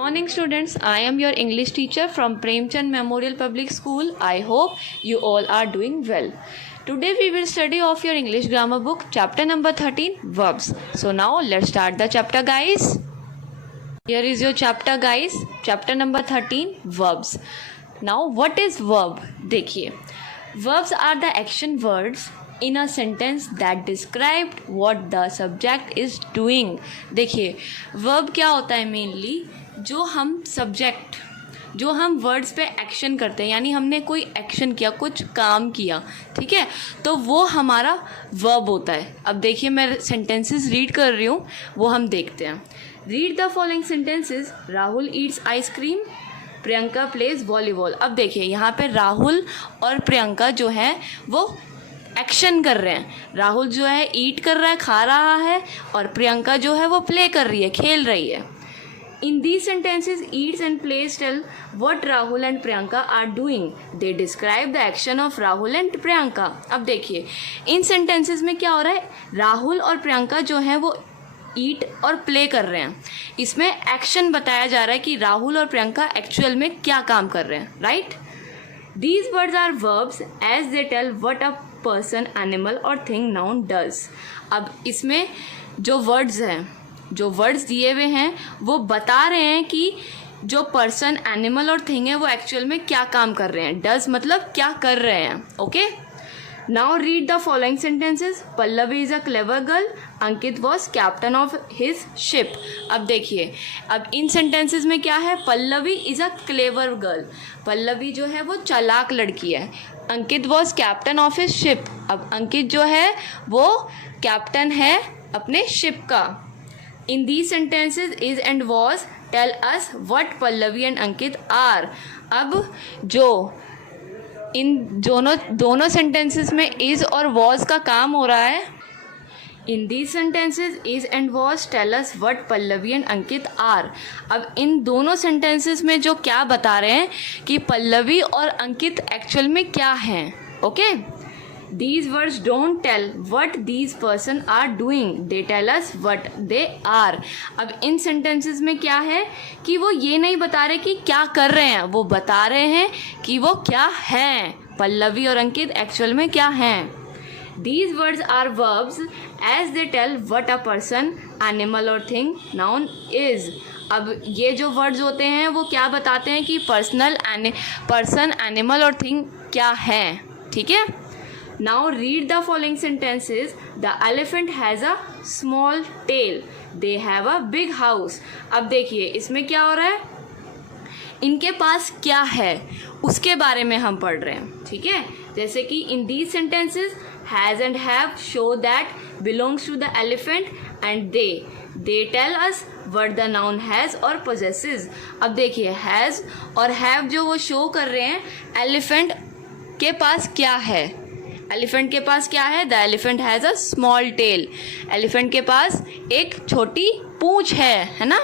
Morning students, I am your English teacher from Premchand Memorial Public School. I hope you all are doing well. Today we will study of your English grammar book chapter number 13 verbs. So now let's start the chapter guys. Here is your chapter guys, chapter number 13 verbs. Now what is verb? देखिए, verbs are the action words in a sentence that described what the subject is doing. देखिए, verb क्या होता है mainly, जो हम words पे action करते हैं, यानी हमने कोई एक्शन किया, कुछ काम किया, ठीक है, तो वो हमारा वर्ब होता है. अब देखिए मैं सेंटेंसेस रीड कर रही हूँ, वो हम देखते हैं. Read the following sentences. Rahul eats ice cream, Priyanka plays volleyball. अब देखिए यहाँ पे राहुल और प्रियंका जो है वो एक्शन कर रहे हैं. राहुल जो है ईट कर रहा है, खा रहा है, और प्रियंका जो है वो प्ले कर रही है, खेल रही है. In these sentences, eats and plays tell what Rahul and Priyanka are doing. They describe the action of Rahul and Priyanka. अब देखिए इन sentences में क्या हो रहा है, राहुल और प्रियंका जो हैं वो ईट और प्ले कर रहे हैं. इसमें एक्शन बताया जा रहा है कि राहुल और प्रियंका एक्चुअल में क्या काम कर रहे हैं, right. These words are verbs as they tell what a person, animal or thing, noun does. अब इसमें जो वर्ड्स हैं, जो वर्ड्स दिए हुए हैं वो बता रहे हैं कि जो पर्सन, एनिमल और थिंग है वो एक्चुअल में क्या काम कर रहे हैं. डज मतलब क्या कर रहे हैं. Okay, now read the following sentences. Pallavi is a clever girl, Ankit was captain of his ship. अब देखिए, अब इन सेंटेंसेस में क्या है, Pallavi is a clever girl, Pallavi जो है वो चालाक लड़की है. Ankit was captain of his ship, अब अंकित जो है वो कैप्टन है अपने शिप का. In these sentences, is and was tell us what Pallavi and Ankit are. अब जो इन दोनों sentences में is और was का काम हो रहा है, in these sentences is and was tell us what Pallavi and Ankit are. अब इन दोनों sentences में जो क्या बता रहे हैं कि पल्लवी और अंकित एक्चुअल में क्या हैं. Okay, These words don't tell what these person are doing. They tell us what they are. अब इन sentences में क्या है कि वो ये नहीं बता रहे कि क्या कर रहे हैं, वो बता रहे हैं कि वो क्या हैं. पल्लवी और अंकित एक्चुअल में क्या हैं. These words are verbs as they tell what a person, animal or thing, noun is. अब ये जो वर्ड्स होते हैं वो क्या बताते हैं कि पर्सन, एनिमल और थिंग क्या हैं. ठीक है. Now read the following sentences. The elephant has a small tail. They have a big house. अब देखिए इसमें क्या हो रहा है, इनके पास क्या है उसके बारे में हम पढ़ रहे हैं. ठीक है, जैसे कि in these sentences has and have show that belongs to the elephant and they tell us what the noun has or possesses. अब देखिए has और have जो वो शो कर रहे हैं एलिफेंट के पास क्या है. एलिफेंट के पास क्या है, the elephant has a small tail, elephant के पास एक छोटी पूंछ है ना.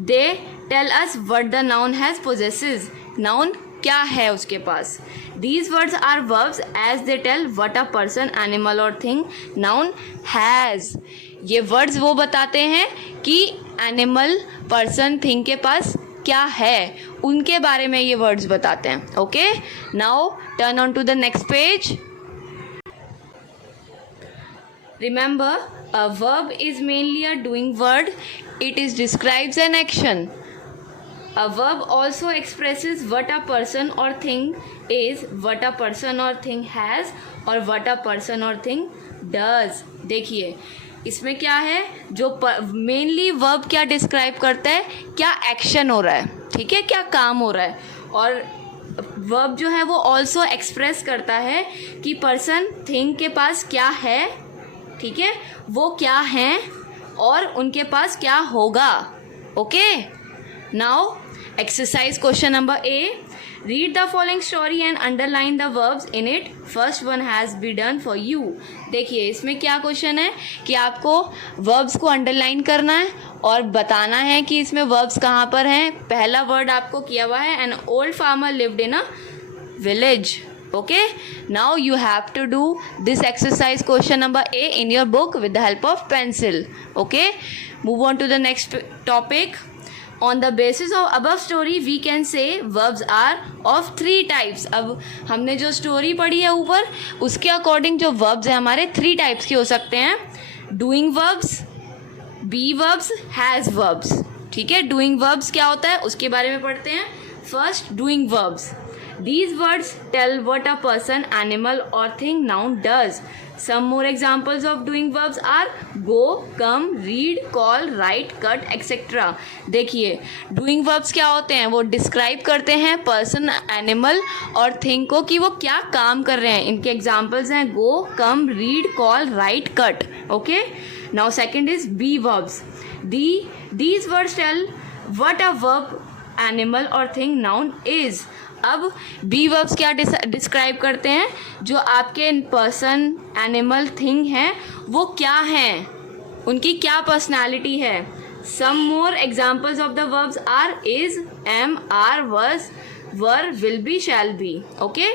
They tell us what the noun has possesses, noun क्या है उसके पास. These words are verbs as they tell what a person, animal और थिंग, नाउन हैज़. ये वर्ड्स वो बताते हैं कि एनिमल, पर्सन, थिंग के पास क्या है, उनके बारे में ये वर्ड्स बताते हैं. Okay, now turn on to the next page. Remember, a verb is mainly a doing word. It describes an action. A verb also expresses what a person or thing is, what a person or thing has, or what a person or thing does. देखिए इसमें क्या है, जो mainly verb क्या describe करता है, क्या action हो रहा है, ठीक है, क्या काम हो रहा है. और वर्ब जो है वो ऑल्सो एक्सप्रेस करता है कि पर्सन, थिंग के पास क्या है, ठीक है, वो क्या हैं और उनके पास क्या होगा. Okay, now exercise question number A. Read the following story and underline the verbs in it. First one has be done for you. देखिए इसमें क्या क्वेश्चन है कि आपको वर्ब्स को अंडरलाइन करना है और बताना है कि इसमें वर्ब्स कहाँ पर हैं. पहला वर्ड आपको किया हुआ है, an old farmer lived in a village. Okay, now you have to do this exercise question number A in your book with the help of pencil. Okay, move on to the next topic. On the basis of above story we can say verbs are of 3 types. अब हमने जो story पढ़ी है ऊपर उसके according जो verbs है हमारे 3 टाइप्स के हो सकते हैं. Doing verbs, be verbs, has verbs. ठीक है, डूइंग verbs क्या होता है उसके बारे में पढ़ते हैं. First, doing verbs. These words tell what a person, animal or thing, noun does. Some more examples of doing verbs are go, come, read, call, write, cut, etc. देखिए doing verbs क्या होते हैं, वो डिस्क्राइब करते हैं person, animal और thing को कि वो क्या काम कर रहे हैं. इनके एग्जाम्पल्स हैं go, come, read, call, write, cut. Okay. Now second is be verbs. These words tell what a verb, animal or thing, noun is. अब बी वर्ब्स क्या डिस्क्राइब करते हैं, जो आपके पर्सन, एनिमल, थिंग हैं वो क्या हैं, उनकी क्या पर्सनालिटी है. Some more examples of the verbs are is, am, are, was, were, will be, shall be. Okay.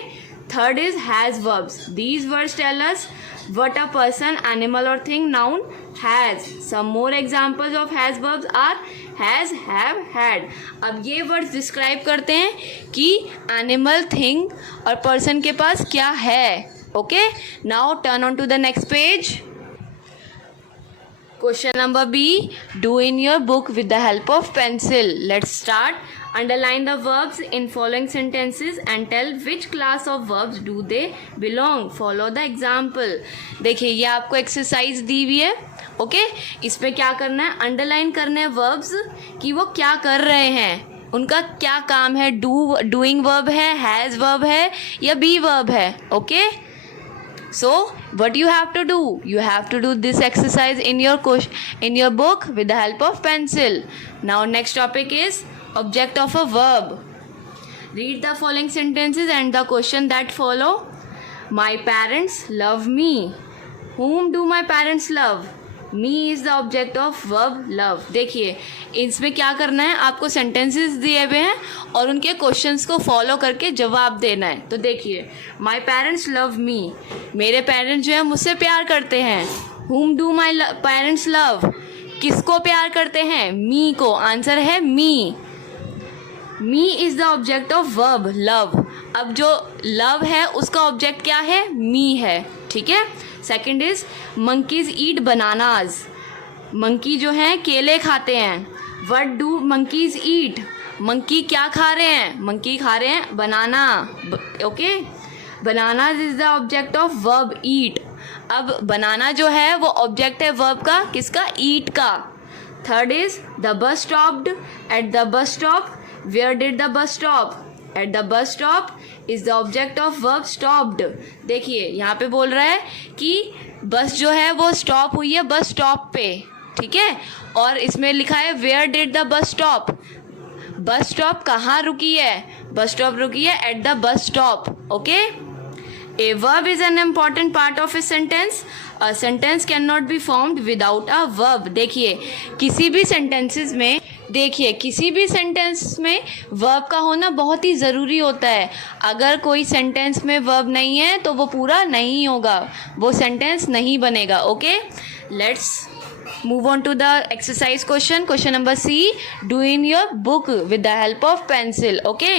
Third is has verbs. These words tell us what a person, animal or thing, noun has. Some more examples of has verbs are has, have, had. अब ये words describe करते हैं कि animal, thing और person के पास क्या है. Okay. Now turn on to the next page. Question number B. Do in your book with the help of pencil. Let's start. Underline the verbs in following sentences and tell which class of verbs do they belong. Follow the example. देखिए ये आपको exercise दी हुई है. Okay. इसमें क्या करना है, underline करने हैं verbs कि वो क्या कर रहे हैं, उनका क्या काम है. डूइंग वर्ब है, हैज़ वर्ब है या बी वर्ब है. Okay. So what you have to do? You have to do this exercise in your book with the help of pencil. Now next topic is object of a verb. Read the following sentences and the question that follow. My parents love me. Whom do my parents love? Me is the object of verb love. देखिए इसमें क्या करना है, आपको sentences दिए हुए हैं और उनके क्वेश्चंस को फॉलो करके जवाब देना है. तो देखिए माई पेरेंट्स लव मी, मेरे पेरेंट्स जो है मुझसे प्यार करते हैं. whom do my parents love, किसको प्यार करते हैं, मी को. आंसर है me. Me is the object of verb love. अब जो लव है उसका ऑब्जेक्ट क्या है, मी है. ठीक है. Second is monkeys eat bananas. Monkey जो है केले खाते हैं. What do monkeys eat, monkey क्या खा रहे हैं, मंकी खा रहे हैं banana. Okay. Bananas is the object of verb eat. अब बनाना जो है वो ऑब्जेक्ट है वर्ब का, किसका, ईट का. Third is the bus stopped at the bus stop. Where did the bus stop, at the bus stop is the object of verb stopped. देखिए यहाँ पे बोल रहा है कि बस जो है वो स्टॉप हुई है बस स्टॉप पे. ठीक है. और इसमें लिखा है where did the bus stop, bus stop कहाँ रुकी है, बस स्टॉप रुकी है at the bus stop. Okay. A verb is an important part of a sentence. A sentence cannot be formed without a verb. देखिए किसी भी sentence में verb का होना बहुत ही ज़रूरी होता है. अगर कोई सेंटेंस में वर्ब नहीं है तो वो पूरा नहीं होगा, वो सेंटेंस नहीं बनेगा. Okay. Let's move on to the exercise question. Question number C. Do in your book with the help of pencil. Okay.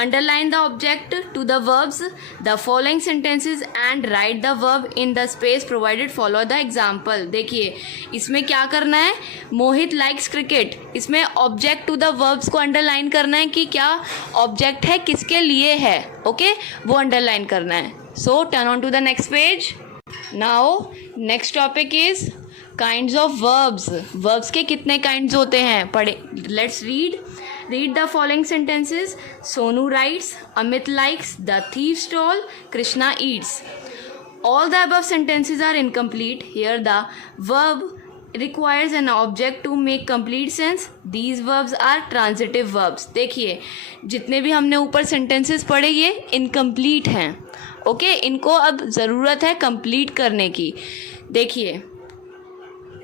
Underline the object to the verbs, the following sentences and write the verb in the space provided. Follow the example. देखिए इसमें क्या करना है, मोहित likes cricket. इसमें object to the verbs को underline करना है कि क्या ऑब्जेक्ट है, किसके लिए है. ओके. वो अंडरलाइन करना है. So turn on to the next page. Now next topic is kinds of verbs. Verbs के कितने काइंड्स होते हैं पढ़े. Let's read. Read the following sentences. Sonu writes, Amit likes, the thief stole, Krishna eats. All the above sentences are incomplete. Here the verb requires an object to make complete sense. These verbs are transitive verbs. देखिए जितने भी हमने ऊपर sentences पढ़े ये incomplete हैं. Okay. इनको अब ज़रूरत है complete करने की. देखिए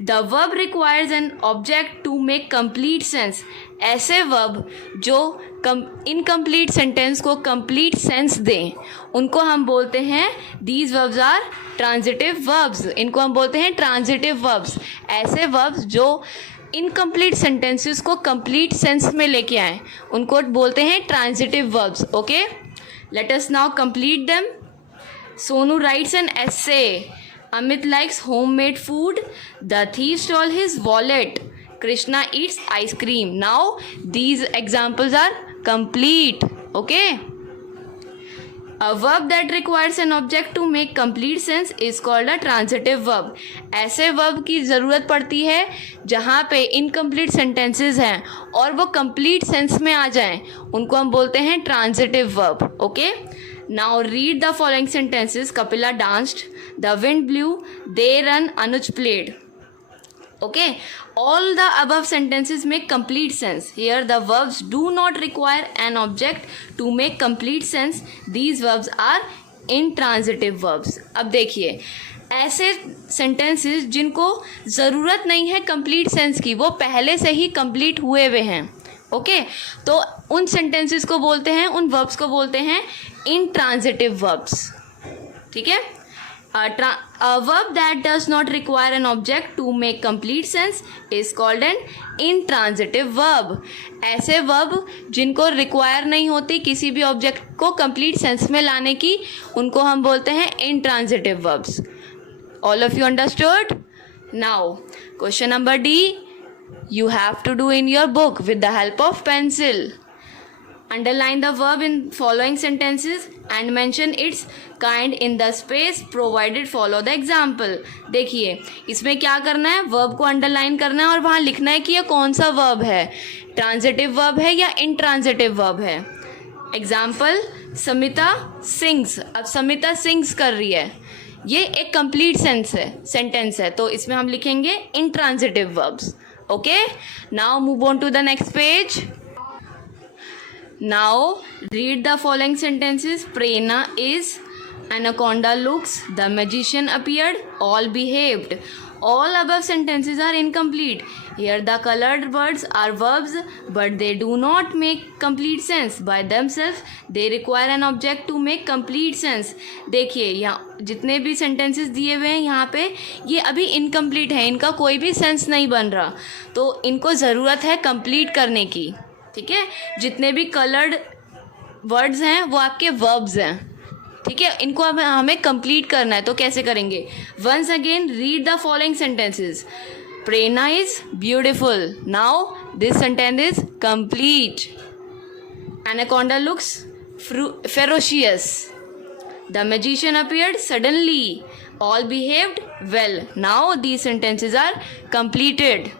The verb requires an object to make complete sense. ऐसे verb जो इनकम्प्लीट सेंटेंस को complete sense दें उनको हम बोलते हैं these verbs are transitive verbs. इनको हम बोलते हैं transitive verbs. ऐसे verbs जो इनकम्प्लीट सेंटेंसेस को कंप्लीट सेंस में लेके आए, उनको बोलते हैं transitive verbs. Okay, let us now complete them. Sonu rights an essay. Amit likes homemade food. The thief stole his wallet. Krishna eats ice cream. Now these examples are complete. Okay. A verb that requires an object to make complete sense is called a transitive verb. ऐसे verb की ज़रूरत पड़ती है जहाँ पे incomplete sentences हैं और वो complete sense में आ जाएं, उनको हम बोलते हैं transitive verb. Okay. Now read the following sentences. Kapila danced. The wind blew. They run. Anuj played. Okay. All the above sentences make complete sense. Here the verbs do not require an object to make complete sense. These verbs are intransitive verbs. अब देखिए, ऐसे sentences जिनको ज़रूरत नहीं है complete sense की, वो पहले से ही कंप्लीट हुए हुए हैं. ओके, तो उन सेंटेंसेस को बोलते हैं, उन वर्ब्स को बोलते हैं intransitive verbs. ठीक है. A verb that does not require an object to make complete sense is called an intransitive verb. ऐसे verb जिनको require नहीं होती किसी भी object को complete sense में लाने की, उनको हम बोलते हैं intransitive verbs. All of you understood? Now, question number D. You have to do in your book with the help of pencil. Underline the verb in following sentences and mention its kind in the space provided. Follow the example. देखिए, इसमें क्या करना है, verb को underline करना है और वहाँ लिखना है कि ये कौन सा verb है, transitive verb है या intransitive verb है. Example, Samita sings. अब समिता sings कर रही है, ये एक complete sentence है, तो इसमें हम लिखेंगे intransitive verbs. Okay, now move on to the next page. Now read the following sentences. Prerna is, anaconda looks, the magician appeared, all behaved. All above sentences are incomplete. Here the colored words are verbs, but they do not make complete sense by themselves. They require an object to make complete sense. देखिए, यहाँ जितने भी sentences दिए हुए हैं यहाँ पे, ये अभी incomplete है, इनका कोई भी sense नहीं बन रहा, तो इनको ज़रूरत है complete करने की. ठीक है, जितने भी कलर्ड वर्ड्स हैं वो आपके वर्ब्स हैं. ठीक है, इनको हमें कंप्लीट करना है, तो कैसे करेंगे. Once again read the following sentences. Prerana is beautiful. Now this sentence is complete. Anaconda looks ferocious. The magician appeared suddenly. All behaved well. Now these sentences are completed.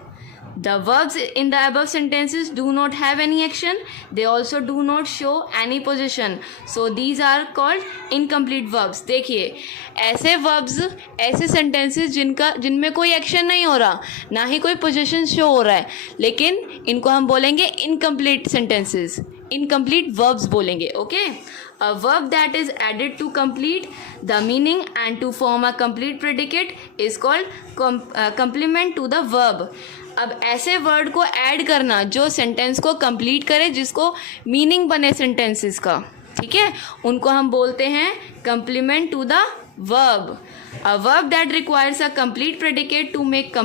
The verbs in the above sentences do not have any action. They also do not show any position. So these are called incomplete verbs. देखिए, ऐसे verbs, ऐसे sentences जिनमें कोई action नहीं हो रहा, ना ही कोई position show हो रहा है, लेकिन इनको हम बोलेंगे incomplete sentences, incomplete verbs बोलेंगे. Okay? A verb that is added to complete the meaning and to form a complete predicate is called complement to the verb. अब ऐसे वर्ड को ऐड करना जो सेंटेंस को कंप्लीट करे, जिसको मीनिंग बने सेंटेंसेस का, ठीक है, उनको हम बोलते हैं complement to the verb. A verb that requires a complete predicate to make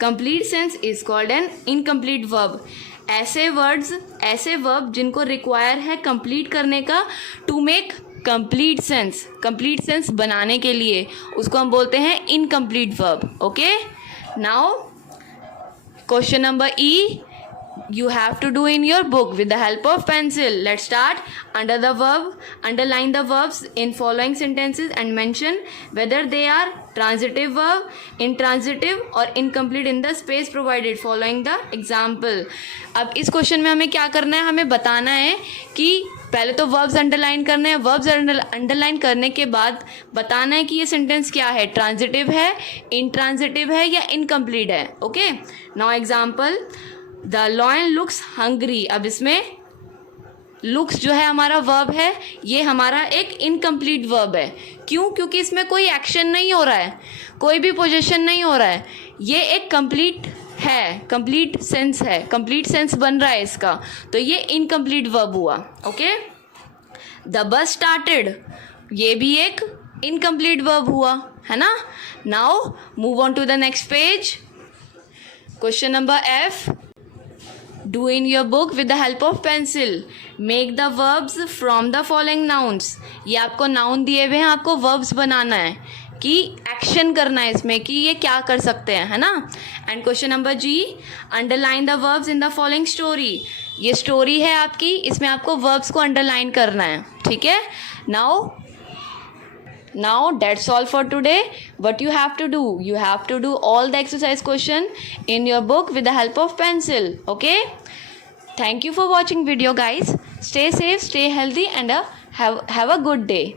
complete sense is called an incomplete verb. ऐसे वर्ड्स, ऐसे वर्ब जिनको रिक्वायर है कंप्लीट करने का टू मेक कंप्लीट सेंस बनाने के लिए, उसको हम बोलते हैं incomplete verb. Okay, now question number E, you have to do in your book with the help of pencil. Let's start. Under the verb, underline the verbs in following sentences and mention whether they are transitive verb, intransitive or incomplete in the space provided following the example. अब इस question में हमें क्या करना है, हमें बताना है कि पहले तो वर्ब्स अंडरलाइन करने हैं, वर्ब्स अंडरलाइन करने के बाद बताना है कि ये सेंटेंस क्या है, ट्रांजिटिव है, इंट्रांजिटिव है या इनकम्प्लीट है. Okay, now example, the lion looks hungry. अब इसमें लुक्स जो है हमारा वर्ब है, ये हमारा एक इनकम्प्लीट वर्ब है. क्यों? क्योंकि इसमें कोई एक्शन नहीं हो रहा है, कोई भी पोजीशन नहीं हो रहा है, ये एक कंप्लीट है, कंप्लीट सेंस है, कंप्लीट सेंस बन रहा है इसका, तो ये इनकम्प्लीट वर्ब हुआ. ओके, द बस स्टार्टेड, ये भी एक इनकम्प्लीट वर्ब हुआ, है ना. Now move on to the next page. Question number F. Do in your book with the help of pencil. Make the verbs from the following nouns. ये आपको noun दिए हुए हैं, आपको verbs बनाना है कि एक्शन करना है इसमें कि ये क्या कर सकते हैं, है ना. And question number G. Underline the verbs in the following story. ये स्टोरी है आपकी, इसमें आपको verbs को अंडरलाइन करना है. ठीक है. Now that's all for today. What you have to do, you have to do all the exercise question in your book with the help of pencil. Okay, thank you for watching video, guys. Stay safe, stay healthy, and have a good day.